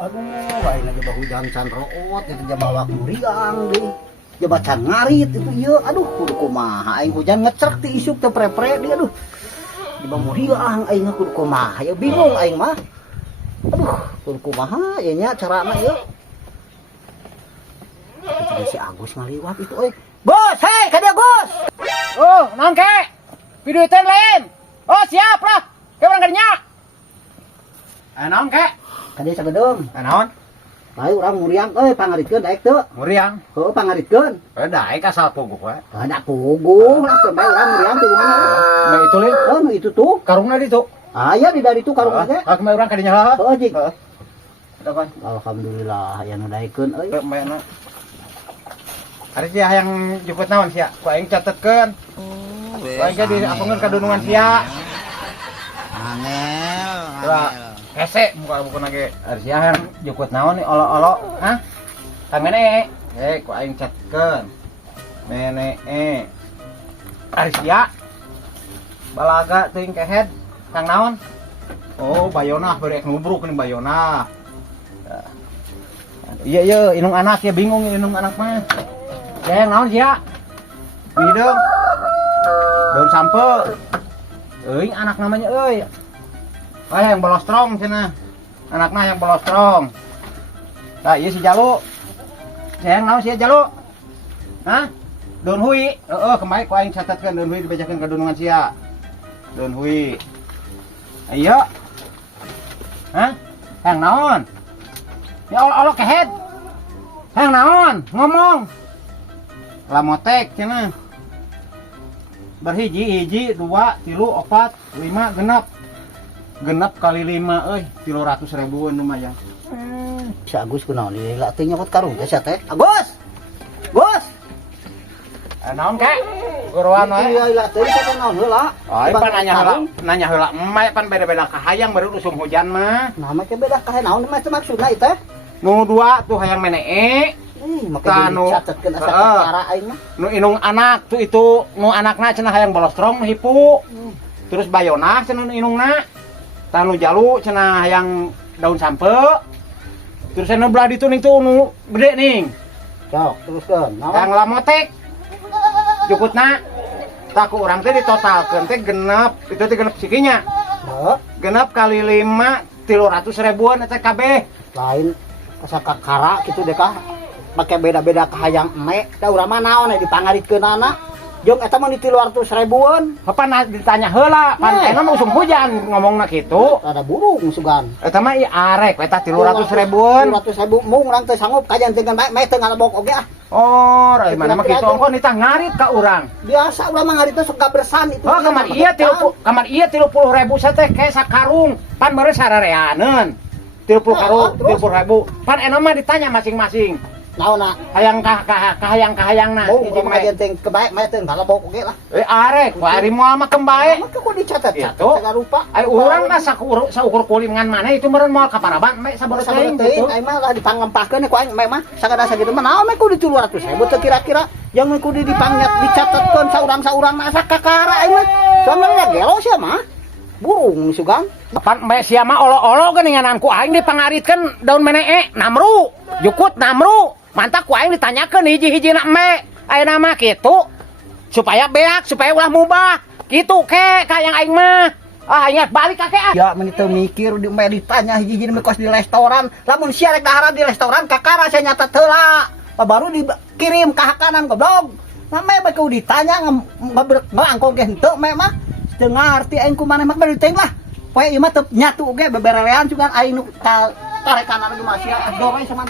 Aduh, lain aja bahu jangan root itu aja bawa muriang deh. Coba can ngarit itu iya. Aduh, kudu kumaha aing hujan ngecrek ti isuk teh pre-pre dia aduh. Coba muriang aing kudu kumaha ya bingung aing mah. Aduh, kudu kumaha ya nya carana ieu. Itu si Agus ngaliwat itu euy. Gus, hei, ka dia Gus. Oh, naon ke? Video ten lain. Oh, siap lah. Ke urang kerja. Naon ke? Ka dia sagedeng. Naon? Bae urang muriang euy pangaritkeun daek teu. Muriang. Heuh pangaritkeun. Daek asal puguk we. Ada puguh langsung bae urang muriang turunan. Nah itu lin. Oh, nu itu tuh. Karungna ditu. Aya di dari itu karung teh. Ah, kemarin urang ka dinya heula. Heuh jing. Eta kan. Alhamdulillah aya nu daekeun euy. Mbakna. Ari sia yang jemput naon sia? Ku aing catetkeun. Ku aing jadi apungeun ka dunungan sia. Angel. Hese muka buku nage. Ari sia yang jemput naon nih olo-olo, hah? Kamene. Ku aing catetkeun. Mene. Ari sia. Balaga teuing kehead. Kang naon? Oh, bayona bari nubruk nih bayona. Iya, inung anak ya bingung inung anak mah. Ya yang naon sia? Ini dong. Daun sampe. Euy anak namanya euy. Yang bolostrong cenah. Anakna yang bolostrong. Nah, ieu si Jalu. Yang naon sia Jalu? Hah? Daun hui. Heeh, kemarin ku aing catatkeun daun hui dibajakeun ka dunungan sia. Daun hui. Ayo. Hah? Yang naon? Ya Allah kehead. Yang naon? Ngomong. Lamotek cenah. Berhiji, hiji, 2, 3, 4, 5, genep. Genep kali 5 euy, 300.000 lumayan. Si Agus kunaon ieu lah teh nyokot karung teh sia teh. Agus. Gus. Naon kek? Guruan wae. Iya lah teh sia naon heula. Ai pan nanya heula emai pan beda-beda kahayang baru usum hujan mah. Nah, make beda kahe naon mah teh maksudna ieu teh? Nu 2 tuh hayang menee. Make Tanu. dicatetkeun asa cara aing mah. Nu inung anak tuh itu nu anakna cenah hayang bolostrong hipu. Terus bayona cenah nu inungna. Tanu Jalu cenah hayang daun sampe. Terus anu belah ditu ning tuh nu gede ning. Sok, teruskeun. Yang lamotek. Jukutna. Tak ku urang teh ditotalkeun teh genep, itu teh genep sikinya. Heuh, Genep kali 5 300.000-an eta kabeh. lain asa kakara kitu deh kah. Make beda-beda kahayang eme. Da urang mah naon dipangaritkeunana. Jeung eta mah di 300.000-an. Kapan ditanya heula, pan Heh. eta mah usum hujan ngomongna kitu. Rada burung sugan. Eta mah ieu arek eta 300.000-an. 300.000 mung urang teh sanggup kajan teh bae teh ngalebok oge ah. Oh, dari mana mah kitu engko nitah ngarit ka urang. Biasa urang mah ngaritna sok gabersan itu. Oh, kamar iya 30.000 sa teh ke sakarung. Pan meureun sarareaneun. 30 karung, 30.000. Pan eta mah ditanya masing-masing. Naonna? Hayang kahayang-kahayangna. Mung urang kajan teh kebae mah teh ngalebok oge lah. Arek, bari moal mah kembae. Maka kok dicatat-catat Itu. segala rupa. Ai urang mah saukur kulingan maneh itu meureun moal ka Paraban me sabar teuing Teuing gitu. aing mah lah dipangempahkeun ku aing mah sagada sakitu mah naon mah kudu 300.000 teh kira-kira yang kudu dipangnyat dicatetkeun saurang-saurang mah asa kakara aing mah. Soalnya gelo sia mah. Burung sugan. Pan mbe sia mah olo-olo geuningan ku aing dipangaritkeun daun menee namru, jukut namru. Mantap ku aing ditanyakeun hiji-hijina embe. Ayeuna mah kitu. Supaya beak, supaya ulah mubah. Kitu ke kayang aing mah. Ingat balik kakek ah. Ya meni teu mikir di mah ditanya hiji-hiji mah kos di restoran. Lamun sia rek dahara di restoran kakara sia nyatet heula. Baru dikirim ka hakanan goblok. Namanya mah kudu ditanya ngangkong ge henteu mah. Teu ngarti aing kumaneh mah bari teuing lah. Poe ieu mah teu nyatu ge bebererean juga aing nu karekanan ge mah sia adoh we samantara.